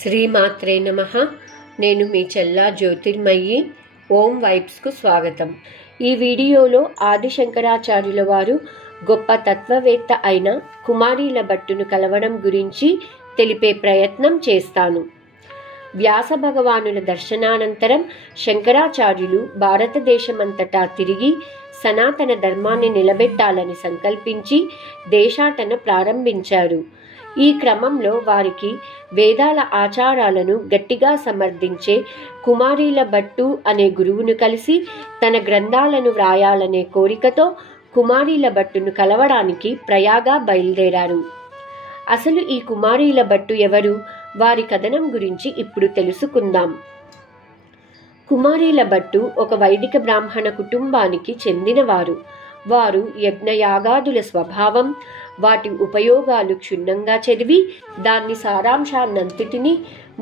శ్రీమాత్రే నమః. నేను మీ చెల్లా జ్యోతిర్మయి. ఓం వైబ్స్కు స్వాగతం. ఈ వీడియోలో ఆది శంకరాచార్యుల వారు గొప్ప తత్వవేత్త అయిన కుమారీల భట్టును కలవడం గురించి తెలిపే ప్రయత్నం చేస్తాను. వ్యాస భగవానుల దర్శనానంతరం శంకరాచార్యులు భారతదేశమంతటా తిరిగి సనాతన ధర్మాన్ని నిలబెట్టాలని సంకల్పించి దేశాటన ప్రారంభించారు. ఈ క్రమంలో వారికి వేదాల ఆచారాలను గట్టిగా సమర్థించే కుమారీల భట్టు అనే గురువును కలిసి తన గ్రంథాలను వ్రాయాలనే కోరికతో కుమారీల భట్టును కలవడానికి ప్రయాగ బయలుదేరారు. అసలు ఈ కుమారీల భట్టు ఎవరు? వారి కథనం గురించి ఇప్పుడు తెలుసుకుందాం. కుమారీల భట్టు ఒక వైదిక బ్రాహ్మణ కుటుంబానికి చెందినవారు. వారు యజ్ఞయాగాదుల స్వభావం, వాటి ఉపయోగాలు క్షుణ్ణంగా చదివి దాన్ని సారాంశాన్నంతటినీ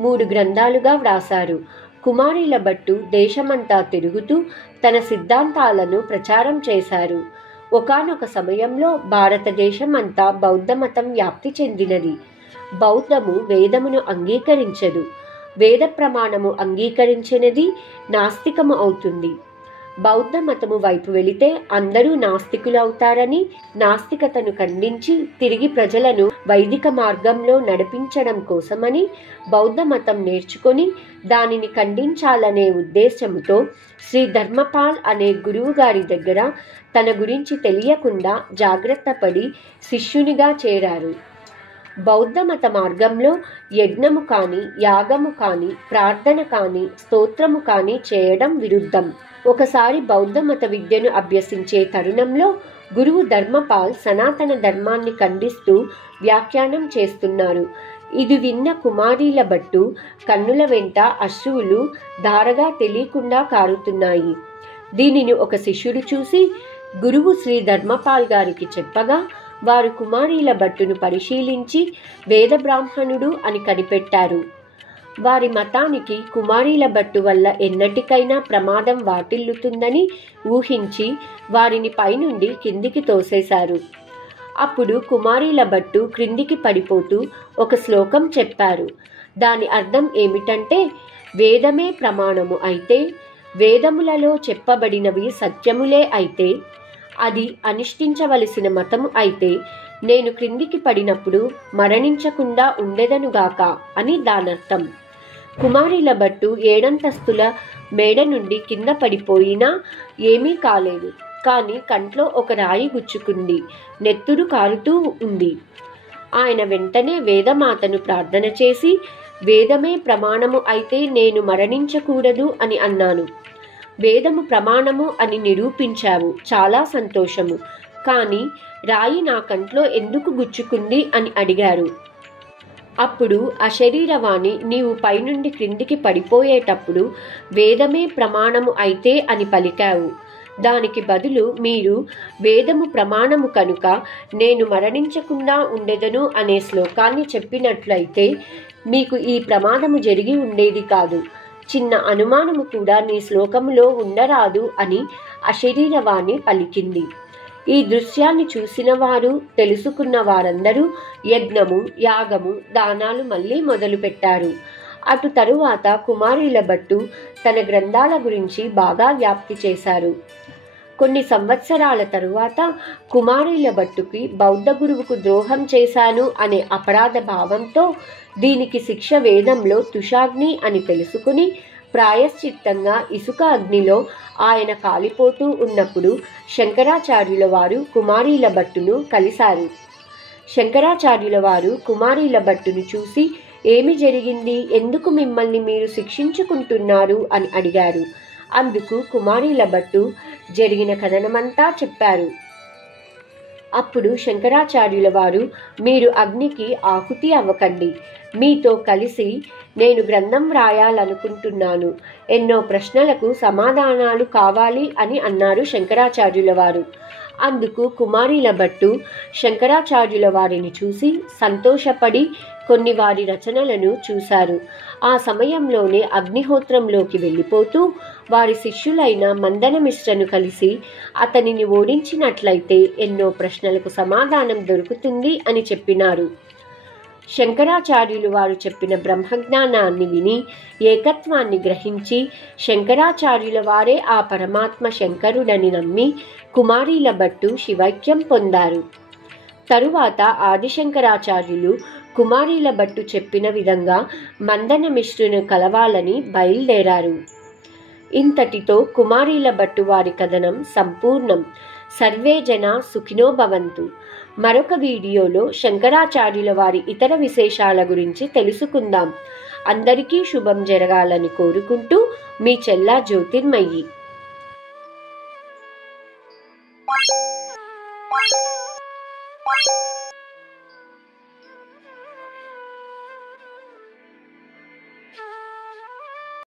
3 గ్రంథాలుగా వ్రాసారు. కుమారీల భట్టు దేశమంతా తిరుగుతూ తన సిద్ధాంతాలను ప్రచారం చేశారు. ఒకానొక సమయంలో భారతదేశం అంతా బౌద్ధ మతం వ్యాప్తి చెందినది. బౌద్ధము వేదమును అంగీకరించదు. వేద ప్రమాణము అంగీకరించినది నాస్తికము అవుతుంది. బౌద్ధ మతము వైపు వెళితే అందరూ నాస్తికులు అవుతారని నాస్తికతను ఖండించి తిరిగి ప్రజలను వైదిక మార్గంలో నడిపించడం కోసమని బౌద్ధ మతం నేర్చుకొని దానిని ఖండించాలనే ఉద్దేశముతో శ్రీ ధర్మపాల్ అనే గురువు గారి దగ్గర తన గురించి తెలియకుండా జాగ్రత్త పడి శిష్యునిగా చేరారు. బౌద్ధ మత మార్గంలో యజ్ఞము కానీ, యాగము కానీ, ప్రార్థన కానీ, స్తోత్రము కానీ చేయడం విరుద్ధం. ఒకసారి బౌద్ధ మత విద్యను అభ్యసించే తరుణంలో గురువు ధర్మపాల్ సనాతన ధర్మాన్ని ఖండిస్తూ వ్యాఖ్యానం చేస్తున్నారు. ఇది విన్న కుమారీల భట్టు కన్నుల వెంట అశ్రువులు ధారగా తెలియకుండా కారుతున్నాయి. దీనిని ఒక శిష్యుడు చూసి గురువు శ్రీ ధర్మపాల్ గారికి చెప్పగా వారు కుమారీల భట్టును పరిశీలించి వేద బ్రాహ్మణుడు అని కనిపెట్టారు. వారి మతానికి కుమారీల భట్టు వల్ల ఎన్నటికైనా ప్రమాదం వాటిల్లుతుందని ఊహించి వారిని పైనుండి కిందికి తోసేశారు. అప్పుడు కుమారీల భట్టు క్రిందికి పడిపోతూ ఒక శ్లోకం చెప్పారు. దాని అర్థం ఏమిటంటే, వేదమే ప్రమాణము అయితే, వేదములలో చెప్పబడినవి సత్యములే అయితే, అది అనుష్ఠించవలసిన మతము అయితే నేను క్రిందికి పడినప్పుడు మరణించకుండా ఉండెదనుగాక అని దానర్థం. కుమారీల భట్టు 7 అంతస్తుల మేడ నుండి కింద పడిపోయినా ఏమీ కాలేదు. కానీ కంట్లో ఒక రాయి గుచ్చుకుంది, నెత్తురు కారుతూ ఉంది. ఆయన వెంటనే వేదమాతను ప్రార్థన చేసి, వేదమే ప్రమాణము అయితే నేను మరణించకూడదు అని అన్నాను. వేదము ప్రమాణము అని నిరూపించావు, చాలా సంతోషము. కానీ రాయి నా కంట్లో ఎందుకు గుచ్చుకుంది అని అడిగారు. అప్పుడు అశరీరవాణి, నీవు పైనుండి క్రిందికి పడిపోయేటప్పుడు వేదమే ప్రమాణము అయితే అని పలికావు. దానికి బదులు మీరు వేదము ప్రమాణము కనుక నేను మరణించకుండా ఉండెదను అనే శ్లోకాన్ని చెప్పినట్లయితే మీకు ఈ ప్రమాదము జరిగి ఉండేది కాదు. చిన్న అనుమానము కూడా నీ శ్లోకములో ఉండరాదు అని అశరీరవాణి పలికింది. ఈ దృశ్యాన్ని చూసిన వారు, తెలుసుకున్న వారందరూ యజ్ఞము, యాగము, దానాలు మళ్ళీ మొదలుపెట్టారు. అటు తరువాత కుమారీల భట్టు తన గ్రంథాల గురించి బాగా వ్యాప్తి చేశారు. కొన్ని సంవత్సరాల తరువాత కుమారీల భట్టుకి బౌద్ధ గురువుకు ద్రోహం చేశాను అనే అపరాధ భావంతో దీనికి శిక్ష వేదంలో తుషాగ్ని అని తెలుసుకుని ప్రాయశ్చిత్తంగా ఇసుక అగ్నిలో ఆయన కాలిపోతూ ఉన్నప్పుడు శంకరాచార్యుల వారు కుమారీల భట్టును కలిశారు. శంకరాచార్యుల వారు కుమారీల భట్టును చూసి, ఏమి జరిగింది, ఎందుకు మిమ్మల్ని మీరు శిక్షించుకుంటున్నారు అని అడిగారు. అందుకు కుమారీల భట్టు జరిగిన కథనమంతా చెప్పారు. అప్పుడు శంకరాచార్యుల వారు, మీరు అగ్నికి ఆహుతి అవ్వకండి, మీతో కలిసి నేను గ్రంథం వ్రాయాలనుకుంటున్నాను, ఎన్నో ప్రశ్నలకు సమాధానాలు కావాలి అని అన్నారు శంకరాచార్యుల వారు. అందుకు కుమారీల భట్టు శంకరాచార్యుల వారిని చూసి సంతోషపడి కొన్ని వారి రచనలను చూశారు. ఆ సమయంలోనే అగ్నిహోత్రంలోకి వెళ్ళిపోతూ వారి శిష్యులైన మందనమిశ్రను కలిసి అతనిని ఓడించినట్లయితే ఎన్నో ప్రశ్నలకు సమాధానం దొరుకుతుంది అని చెప్పినారు. శంకరాచార్యులు వారు చెప్పిన బ్రహ్మజ్ఞానాన్ని విని ఏకత్వాన్ని గ్రహించి శంకరాచార్యుల వారే ఆ పరమాత్మ శంకరుడని నమ్మి కుమారీల భట్టు శివైక్యం పొందారు. తరువాత ఆదిశంకరాచార్యులు కుమారీల భట్టు చెప్పిన విధంగా మందన మిశ్రుని కలవాలని బయలుదేరారు. ఇంతటితో కుమారీల భట్టు వారి కథనం సంపూర్ణం. సర్వే జన సుఖినో భవంతు. మరొక వీడియోలో శంకరాచార్యుల వారి ఇతర విశేషాల గురించి తెలుసుకుందాం. అందరికీ శుభం జరగాలని కోరుకుంటూ మీ చెల్లా జ్యోతిర్మయి.